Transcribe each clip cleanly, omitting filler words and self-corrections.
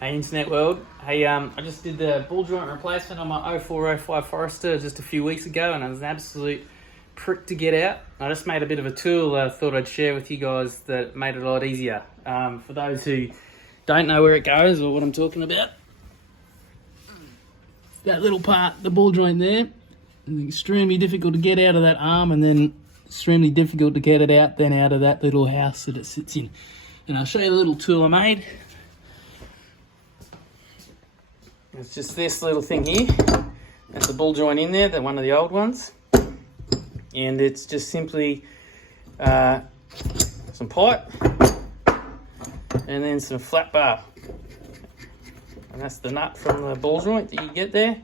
Hey internet world. Hey, I just did the ball joint replacement on my 0405 Forester just a few weeks ago, and it was an absolute prick to get out. I just made a bit of a tool I thought I'd share with you guys that made it a lot easier. For those who don't know where it goes or what I'm talking about, that little part, the ball joint there, is extremely difficult to get out of that arm, and then extremely difficult to get it out then out of that little house that it sits in. And I'll show you the little tool I made. It's just this little thing here. That's the ball joint in there, one of the old ones. And it's just simply some pipe and then some flat bar. And that's the nut from the ball joint that you get there.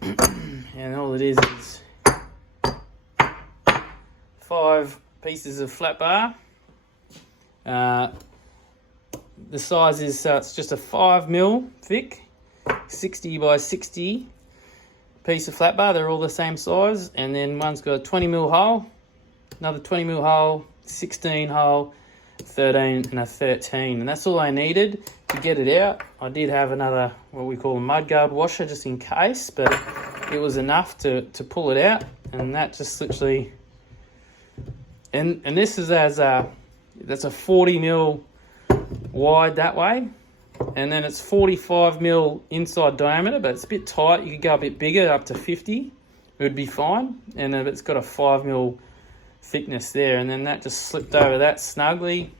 And all it is 5 pieces of flat bar. The size is, it's just a 5mm thick, 60 by 60 piece of flat bar. They're all the same size. And then one's got a 20mm hole, another 20mm hole, 16 hole, 13 and a 13. And that's all I needed to get it out. I did have another, what we call a mudguard washer just in case, but it was enough to pull it out. And that just literally, and this is that's a 40mm wide that way, and then it's 45mm inside diameter, but it's a bit tight. You could go a bit bigger, up to 50, it would be fine. And then it's got a 5mm thickness there, and then that just slipped over that snugly.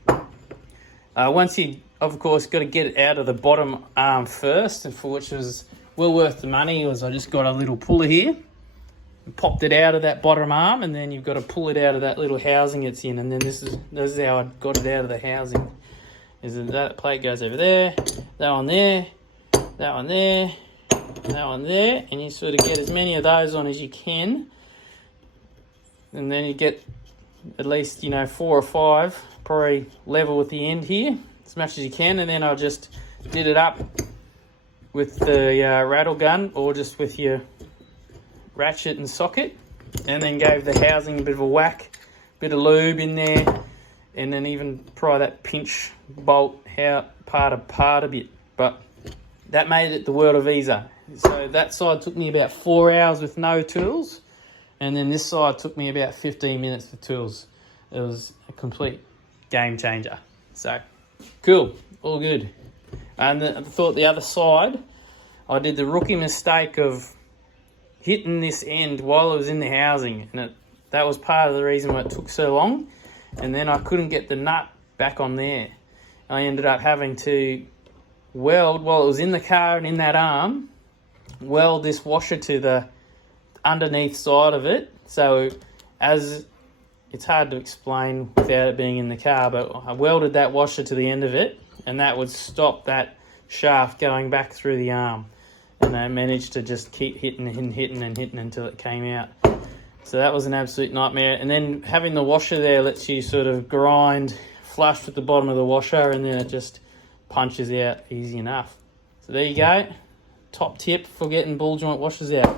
Once you, of course, got to get it out of the bottom arm first, and for which was well worth the money, was I just got a little puller here and popped it out of that bottom arm, and then you've got to pull it out of that little housing it's in. And then this is how I got it out of the housing. Is that plate goes over there, that one there, that one there, that one there, and you sort of get as many of those on as you can, and then you get at least 4 or 5 probably level with the end here as much as you can. And then I just did it up with the rattle gun or just with your ratchet and socket, and then gave the housing a bit of a whack, bit of lube in there, and then even pry that pinch bolt out part a bit. But that made it the world of easier. So that side took me about 4 hours with no tools, and then this side took me about 15 minutes with tools. It was a complete game changer. So cool, all good. And I thought the other side, I did the rookie mistake of hitting this end while it was in the housing, and that was part of the reason why it took so long. And then I couldn't get the nut back on there. I ended up having to weld, while it was in the car and in that arm, weld this washer to the underneath side of it. So it's hard to explain without it being in the car, but I welded that washer to the end of it, and that would stop that shaft going back through the arm. And I managed to just keep hitting until it came out. So that was an absolute nightmare. And then having the washer there lets you sort of grind flush with the bottom of the washer, and then it just punches out easy enough. So there you go. Top tip for getting ball joint washers out.